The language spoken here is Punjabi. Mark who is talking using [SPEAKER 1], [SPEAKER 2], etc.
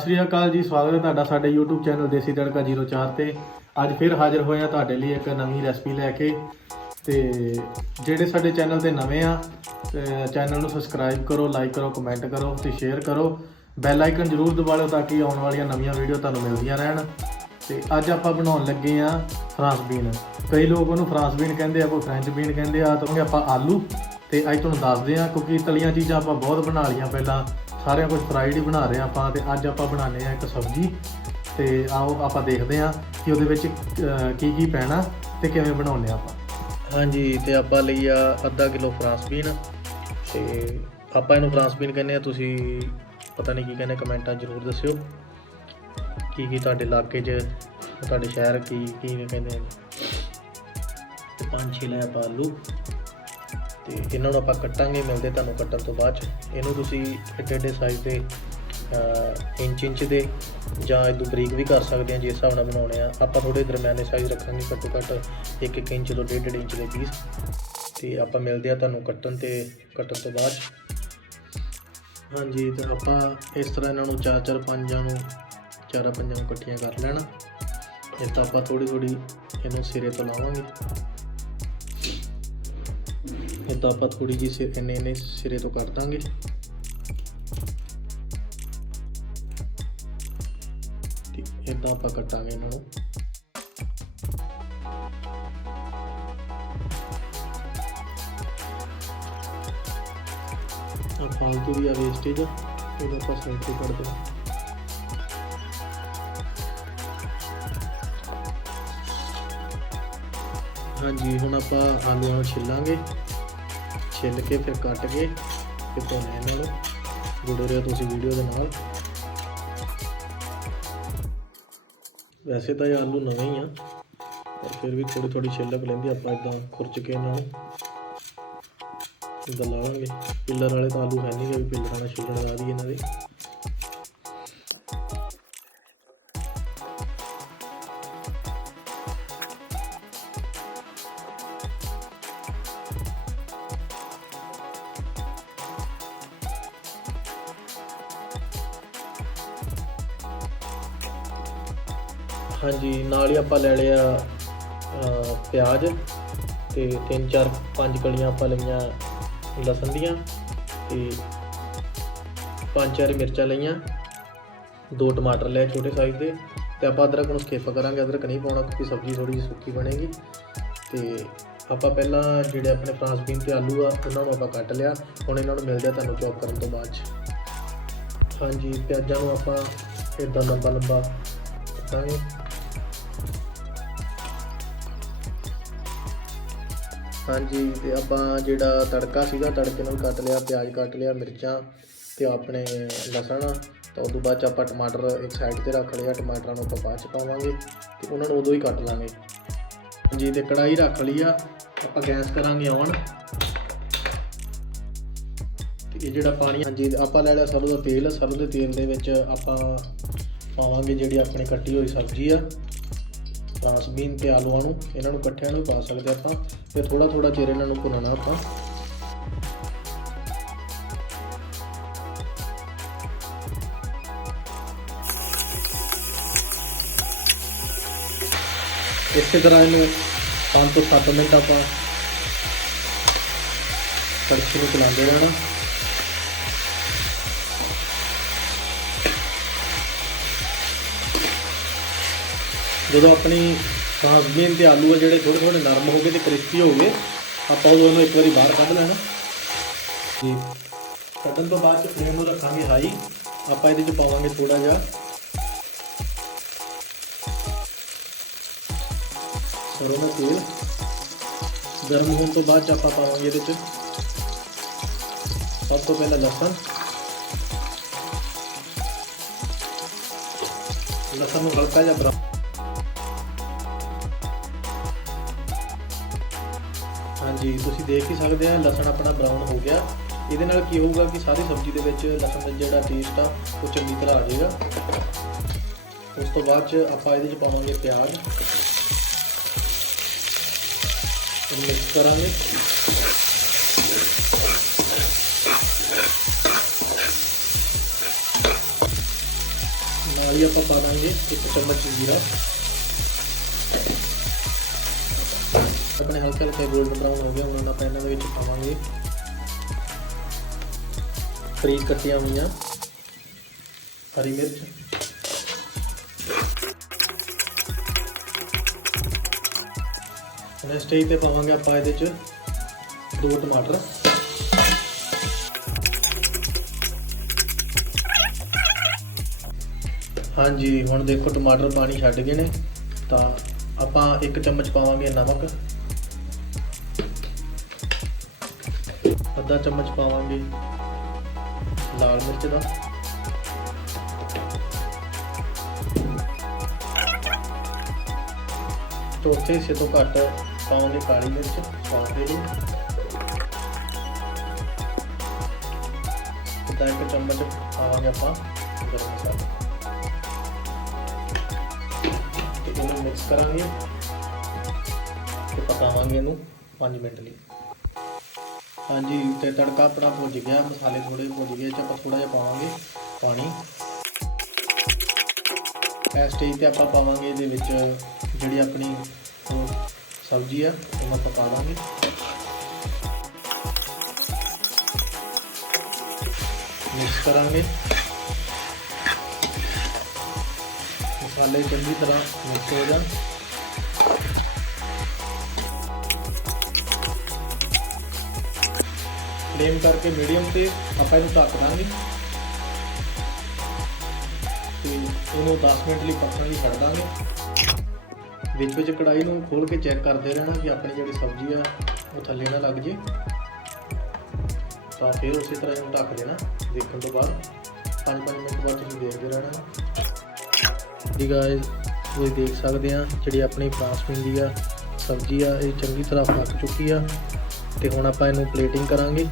[SPEAKER 1] ਸਤਿ ਸ਼੍ਰੀ ਅਕਾਲ ਜੀ, ਸਵਾਗਤ ਹੈ ਤੁਹਾਡਾ ਸਾਡੇ YouTube ਚੈਨਲ ਦੇਸੀ ਤੜਕਾ 04 ਤੇ। ਅੱਜ ਫਿਰ ਹਾਜ਼ਰ ਹੋਏ ਆ ਤੁਹਾਡੇ ਲਈ ਇੱਕ ਨਵੀਂ ਰੈਸਪੀ ਲੈ ਕੇ। ਤੇ ਜਿਹੜੇ ਸਾਡੇ ਚੈਨਲ ਤੇ ਨਵੇਂ ਆ ਚੈਨਲ ਨੂੰ ਸਬਸਕ੍ਰਾਈਬ ਕਰੋ, ਲਾਈਕ ਕਰੋ, ਕਮੈਂਟ ਕਰੋ ਤੇ ਸ਼ੇਅਰ ਕਰੋ। ਬੈਲ ਆਈਕਨ ਜਰੂਰ ਦਬਾ ਲਓ ਤਾਂ ਕਿ ਆਉਣ ਵਾਲੀਆਂ ਨਵੀਆਂ ਵੀਡੀਓ ਤੁਹਾਨੂੰ ਮਿਲਦੀਆਂ ਰਹਿਣ। ਤੇ ਅੱਜ ਆਪਾਂ ਬਣਾਉਣ ਲੱਗੇ ਆ ਫਰਾਂਸ ਬੀਨ। ਕਈ ਲੋਕ ਉਹਨੂੰ ਫਰਾਂਸ ਬੀਨ ਕਹਿੰਦੇ ਆ, ਕੋਈ ਫ੍ਰੈਂਚ ਬੀਨ ਕਹਿੰਦੇ ਆ, ਤਾਂ ਆਪਾਂ ਆਲੂ ਤੇ ਅੱਜ ਤੁਹਾਨੂੰ ਦੱਸਦੇ ਆ ਕਿਉਂਕਿ ਤਲੀਆਂ ਚੀਜ਼ਾਂ ਆਪਾਂ ਬਹੁਤ ਬਣਾ ਲਈਆਂ ਪਹਿਲਾਂ। ਸਾਰਿਆਂ ਕੁਝ ਫਰਾਈਡ ਹੀ ਬਣਾ ਰਹੇ ਆ ਆਪਾਂ ਤੇ ਅੱਜ ਆਪਾਂ ਬਣਾਉਂਦੇ ਆ ਇੱਕ ਸਬਜ਼ੀ। ਤੇ ਆਓ ਆਪਾਂ ਦੇਖਦੇ ਆ ਕਿ ਉਹਦੇ ਵਿੱਚ ਕੀ ਕੀ ਪੈਣਾ ਤੇ ਕਿਵੇਂ ਬਣਾਉਂਦੇ ਆ ਆਪਾਂ। ਹਾਂਜੀ, ਤੇ ਆਪਾਂ ਲਈ ਆ ਅੱਧਾ ਕਿਲੋ ਫਰਾਂਸ ਬੀਨ ਤੇ ਆਪਾਂ ਇਹਨੂੰ ਫਰਾਂਸ ਬੀਨ ਕਹਿੰਦੇ ਆ ਤੁਸੀਂ ਪਤਾ ਨਹੀਂ ਕੀ ਕਹਿੰਦੇ, ਕਮੈਂਟਾਂ ਜ਼ਰੂਰ ਦੱਸਿਓ। ਕੀ ਕੀ ਤੁਹਾਡੇ ਇਲਾਕੇ 'ਚ, ਤੁਹਾਡੇ ਸ਼ਹਿਰ ਕੀ ਕੀ ਕਹਿੰਦੇ ਆ ਤੇ ਪੰਜ ਛੇ ਲੈ ਆਪਾਂ ਆਲੂ। ਤੇ ਇਹਨਾਂ ਨੂੰ ਆਪਾਂ ਕੱਟਾਂਗੇ, ਮਿਲਦੇ ਤੁਹਾਨੂੰ ਕੱਟਣ ਤੋਂ ਬਾਅਦ 'ਚ। ਇਹਨੂੰ ਤੁਸੀਂ ਐਡੇ ਐਡੇ ਸਾਈਜ਼ ਦੇ ਇੰਚ ਇੰਚ ਦੇ ਜਾਂ ਇਦੋਂ ਬਰੀਕ ਵੀ ਕਰ ਸਕਦੇ ਆ ਜਿਸ ਹਿਸਾਬ ਨਾਲ ਬਣਾਉਣੇ ਆ ਆਪਾਂ ਥੋੜੇ ਦਰਮਿਆਨੇ ਸਾਈਜ਼ ਰੱਖਾਂਗੇ, ਘੱਟੋ ਘੱਟ 1-1 ਇੰਚ ਤੋਂ 1.5 ਇੰਚ ਦੇ ਪੀਸ ਤੇ ਆਪਾਂ ਮਿਲਦੇ ਆ ਤੁਹਾਨੂੰ ਕੱਟਣ ਤੇ, ਕੱਟਣ ਤੋਂ ਬਾਅਦ 'ਚ। ਹਾਂਜੀ, ਤੇ ਆਪਾਂ ਇਸ ਤਰ੍ਹਾਂ ਇਹਨਾਂ ਨੂੰ ਚਾਰ ਚਾਰ ਪੰਜਾਂ ਨੂੰ, ਚਾਰਾਂ ਪੰਜਾਂ ਨੂੰ ਇਕੱਠੀਆਂ ਕਰ ਲੈਣਾ ਇਹ ਤਾਂ ਆਪਾਂ ਥੋੜੀ ਥੋੜੀ ਇਹਨੂੰ ਸਿਰੇ ਤੋਂ ਲਾਵਾਂਗੇ ਇਹ ਆਪਾਂ ਥੋੜੀ ਜਿਹੀ ਸਿਰ ਇੰਨੇ ਇੰਨੇ ਸਿਰੇ ਤੋਂ ਕੱਟ ਦਾਂਗੇ। ਤੇ ਇਦਾਂ ਆਪਾਂ ਕੱਟਾਂਗੇ ਇਹਨਾਂ ਨੂੰ। ਆ ਫਾਲਤੂ ਦੀ ਆ ਵੇਸਟੇਜ ਇਹਨੂੰ ਆਪਾਂ ਸਾਈਡ ਤੇ ਕੱਢ ਦੇਣਾ। ਹਾਂਜੀ, ਹੁਣ ਆਪਾਂ ਆਲੂਆਂ ਨੂੰ ਛਿੱਲਾਂਗੇ। ਛਿੱਲ ਕੇ ਫਿਰ ਕੱਟ ਕੇ ਤੇ ਧੋਣੇ ਇਹਨਾਂ ਨੂੰ। ਜੁੜੇ ਰਹੋ ਤੁਸੀਂ ਵੀਡੀਓ ਦੇ ਨਾਲ। ਵੈਸੇ ਤਾਂ ਇਹ ਆਲੂ ਨਵੇਂ ਹੀ ਆ, ਪਰ ਫਿਰ ਵੀ ਥੋੜੀ ਥੋੜੀ ਛਿੱਲਕ ਲੈਂਦੀ ਆਪਾਂ ਇਦਾਂ ਖੁਰਚ ਕੇ ਇਹਨਾਂ ਨੂੰ ਇਦਾਂ ਲਾਵਾਂਗੇ। ਪਿੱਲਰ ਵਾਲੇ ਤਾਂ ਆਲੂ ਹੈ ਨਹੀਂ ਕਿ ਪਿੱਲਰਾਂ ਨਾਲ ਛਿੱਲਣ ਲਾ ਦੀ ਇਹਨਾਂ ਦੇ। ਹਾਂਜੀ, ਨਾਲ ਹੀ ਆਪਾਂ ਲੈ ਲਿਆ ਪਿਆਜ਼ ਤੇ ਤਿੰਨ, ਚਾਰ, ਪੰਜ ਕਲੀਆਂ ਆਪਾਂ ਲਈਆਂ ਲਸਣ ਦੀਆਂ ਤੇ ਪੰਜ, ਚਾਰ ਮਿਰਚਾਂ ਲਈਆਂ। ਦੋ ਟਮਾਟਰ ਲਏ ਛੋਟੇ ਸਾਈਜ਼ ਦੇ ਤੇ ਆਪਾਂ ਅਦਰਕ ਨੂੰ ਸਕਿਪ ਕਰਾਂਗੇ। ਅਦਰਕ ਨਹੀਂ ਪਾਉਣਾ ਕਿਉਂਕਿ ਸਬਜ਼ੀ ਥੋੜੀ ਜਿਹੀ ਸੁੱਕੀ ਬਣੇਗੀ। ਤੇ ਆਪਾਂ ਪਹਿਲਾਂ ਜਿਹੜੇ ਆਪਣੇ ਫਰਾਂਸ ਬੀਨ ਤੇ ਆਲੂ ਆ, ਉਹਨਾਂ ਨੂੰ ਆਪਾਂ ਕੱਟ ਲਿਆ। ਹੁਣ ਇਹਨਾਂ ਨੂੰ ਮਿਲਦੇ ਆ ਤੁਹਾਨੂੰ ਚੌਪ ਕਰਨ ਤੋਂ ਬਾਅਦ ਚ। ਹਾਂਜੀ, ਪਿਆਜ਼ਾਂ ਨੂੰ ਆਪਾਂ ਇਦਾਂ ਲੰਬਾ ਲੰਬਾ ਕੱਟਾਂਗੇ। ਹਾਂਜੀ, ਤੇ ਆਪਾਂ ਜਿਹੜਾ ਤੜਕਾ ਸੀਗਾ, ਤੜਕੇ ਨੂੰ ਕੱਟ ਲਿਆ, ਪਿਆਜ਼ ਕੱਟ ਲਿਆ, ਮਿਰਚਾਂ ਤੇ ਆਪਣੇ ਲਸਣ। ਤਾਂ ਉਦੋਂ ਬਾਅਦ ਚ ਆਪਾਂ ਟਮਾਟਰ ਇੱਕ ਸਾਈਡ ਤੇ ਰੱਖ ਲਿਆ, ਟਮਾਟਰਾਂ ਨੂੰ ਆਪਾਂ ਬਾਅਦ ਚ ਪਾਵਾਂਗੇ ਤੇ ਉਹਨਾਂ ਨੂੰ ਉਦੋਂ ਹੀ ਕੱਟ ਲਾਂਗੇ। ਜੀ ਤੇ ਕੜਾਈ ਰੱਖ ਲਈ ਆ, ਆਪਾਂ ਗੈਸ ਕਰਾਂਗੇ ਔਨ ਤੇ ਇਹ ਜਿਹੜਾ ਪਾਣੀ ਹਾਂਜੀ ਆਪਾਂ ਲੈ ਲਿਆ ਸਰੋਂ ਦਾ ਤੇਲ। ਸਰੋਂ ਦੇ ਤੇਲ ਦੇ ਵਿੱਚ ਆਪਾਂ ਪਾਵਾਂਗੇ ਜਿਹੜੀ ਆਪਣੇ ਕੱਟੀ ਹੋਈ ਸਬਜ਼ੀ ਆ। ਫਰਾਂਸ ਤੇ ਆਲੂਆਂ ਨੂੰ, ਇਹਨਾਂ ਨੂੰ ਇਕੱਠਿਆਂ ਨੂੰ ਪਾ ਸਕਦੇ ਆਪਾਂ ਤੇ ਥੋੜਾ ਥੋੜਾ ਚਿਰ ਇਹਨਾਂ ਨੂੰ ਭੁੰਨਣਾ ਆਪਾਂ। ਇਸੇ ਤਰ੍ਹਾਂ ਇਹਨੂੰ 5 ਤੋਂ 7 ਮਿੰਟ ਆਪਾਂ ਤੜਕੇ ਨੂੰ ਚਲਾਉਂਦੇ ਰਹਿਣਾ। ਜਦੋਂ ਆਪਣੀ ਫਰਾਂਸ ਬੀਨ ਤੇ ਆਲੂ ਆ ਜਿਹੜੇ ਥੋੜੇ ਥੋੜੇ ਨਰਮ ਹੋ ਗਏ ਤੇ ਕ੍ਰਿਸਪੀ ਹੋ ਗਏ, ਆਪਾਂ ਉਹ ਉਹਨੂੰ ਇੱਕ ਵਾਰੀ ਬਾਹਰ ਕੱਢ ਲੈਣਾ। ਜੀ ਕੱਢਣ ਤੋਂ ਬਾਅਦ ਚ ਫਲੇਮ ਨੂੰ ਰੱਖਾਂਗੇ ਹਾਈ ਆਪਾਂ ਇਹਦੇ ਚ ਪਾਵਾਂਗੇ ਥੋੜਾ ਜਿਹਾ। ਸਰੋਂ ਦਾ ਤੇਲ। ਗਰਮ ਹੋਣ ਤੋਂ ਬਾਅਦ ਚ ਆਪਾਂ ਪਾਵਾਂਗੇ ਇਹਦੇ ਚ ਸਭ ਤੋਂ ਪਹਿਲਾਂ ਲਸਣ। ਲਸਣ ਨੂੰ ਹਲਕਾ ਜਿਹਾ ਬਰਾਊਨ ਹਾਂਜੀ, ਤੁਸੀਂ ਦੇਖ ਹੀ ਸਕਦੇ ਆ, ਲਸਣ ਆਪਣਾ ਬਰਾਊਨ ਹੋ ਗਿਆ। ਇਹਦੇ ਨਾਲ ਕੀ ਹੋਊਗਾ ਕਿ ਸਾਰੀ ਸਬਜ਼ੀ ਦੇ ਵਿੱਚ ਲਸਣ ਦਾ ਜਿਹੜਾ ਟੇਸਟ ਆ, ਉਹ ਚੰਗੀ ਤਰ੍ਹਾਂ ਆ ਜਾਏਗਾ। ਉਸ ਤੋਂ ਬਾਅਦ ਚ ਆਪਾਂ ਇਹਦੇ ਚ ਪਾਵਾਂਗੇ ਪਿਆਜ਼। ਮਿਕਸ ਕਰਾਂਗੇ। ਨਾਲ ਹੀ ਆਪਾਂ ਪਾ ਦਾਂਗੇ ਇੱਕ ਚਮਚ ਜੀਰਾ। ਆਪਣੇ ਹਲਕੇ ਹਲਕੇ ਗੋਲਡਨ ਬਰਾਊਨ ਹੋ ਗਿਆ ਹੁਣ ਆਪਾਂ ਇਹਨਾਂ ਦੇ ਵਿੱਚ ਪਾਵਾਂਗੇ। ਫਰੀਜ਼ ਕੱਟੀਆਂ ਹੋਈਆਂ। ਹਰੀ ਮਿਰਚ। ਹੁਣ ਸਟੇਜ ਤੇ ਪਾਵਾਂਗੇ ਆਪਾਂ ਇਹਦੇ ਚ ਦੋ ਟਮਾਟਰ। ਹਾਂਜੀ, ਹੁਣ ਦੇਖੋ ਟਮਾਟਰ ਪਾਣੀ ਛੱਡ ਗਏ ਨੇ, ਤਾਂ ਆਪਾਂ ਇੱਕ ਚਮਚ ਪਾਵਾਂਗੇ ਨਮਕ। ਅੱਧਾ ਚਮਚ ਪਾਵਾਂਗੇ। ਲਾਲ ਮਿਰਚ ਦਾ। ਚੌਥੇ ਹਿੱਸੇ ਤੋਂ ਘੱਟ ਪਾਵਾਂਗੇ ਕਾਲੀ ਮਿਰਚ ਸਵਾਦ ਦੇ। ਲਈ ਅੱਧਾ ਇੱਕ ਚਮਚ ਪਾਵਾਂਗੇ ਆਪਾਂ, ਗਰਮ ਮਸਾਲਾ। ਤੇ ਇਹਨੂੰ ਮਿਕਸ ਕਰਾਂਗੇ। ਤੇ ਪਕਾਵਾਂਗੇ ਇਹਨੂੰ 5 ਮਿੰਟ ਲਈ। ਹਾਂਜੀ, ਤੇ ਤੜਕਾ ਆਪਣਾ ਭੁੱਜ ਗਿਆ, ਮਸਾਲੇ ਥੋੜੇ ਭੁੱਜ ਗਏ ਚ ਆਪਾਂ ਥੋੜਾ ਜਿਹਾ ਪਾਵਾਂਗੇ ਪਾਣੀ। ਇਸ ਸਟੇਜ ਤੇ ਆਪਾਂ ਪਾਵਾਂਗੇ ਇਹਦੇ ਵਿੱਚ ਜਿਹੜੀ ਆਪਣੀ ਸਬਜ਼ੀ ਆ ਉਹ ਆਪਾਂ ਪਾ ਦਾਂਗੇ। ਮਿਕਸ ਕਰਾਂਗੇ। ਮਸਾਲੇ ਚੰਗੀ ਤਰ੍ਹਾਂ ਮਿਕਸ ਹੋ ਜਾਣ। ਫਲੇਮ ਕਰਕੇ ਮੀਡੀਅਮ ਤੇ ਆਪਾਂ ਇਹਨੂੰ ਢੱਕ ਦਾਂਗੇ। ਤੇ ਇਹਨੂੰ 10 ਮਿੰਟ ਲਈ ਪੱਕਣ ਲਈ ਛੱਡ ਦਾਂਗੇ। ਵਿੱਚ ਵਿੱਚ ਕੜਾਈ ਨੂੰ ਖੋਲ ਕੇ ਚੈੱਕ ਕਰਦੇ ਰਹਿਣਾ ਕਿ ਆਪਣੀ ਜਿਹੜੀ ਸਬਜ਼ੀ ਆ, ਉਹ ਥੱਲੇ ਨਾ ਲੱਗ ਜੇ। ਤਾਂ ਫਿਰ ਉਸੇ ਤਰ੍ਹਾਂ ਇਹਨੂੰ ਢੱਕ ਦੇਣਾ, ਦੇਖਣ ਤੋਂ ਬਾਅਦ। 5-5 ਮਿੰਟ ਬਾਅਦ ਤੁਸੀਂ ਦੇਖਦੇ ਰਹਿਣਾ। ਜੀ ਗਾਇਸ ਤੁਸੀਂ ਦੇਖ ਸਕਦੇ ਆ ਜਿਹੜੀ ਆਪਣੀ ਫਰਾਂਸਪਿਨ ਦੀ ਆ, ਸਬਜ਼ੀ ਆ, ਇਹ ਚੰਗੀ ਤਰ੍ਹਾਂ ਪੱਕ ਚੁੱਕੀ ਆ। ਤੇ ਹੁਣ ਆਪਾਂ ਇਹਨੂੰ ਪਲੇਟਿੰਗ ਕਰਾਂਗੇ।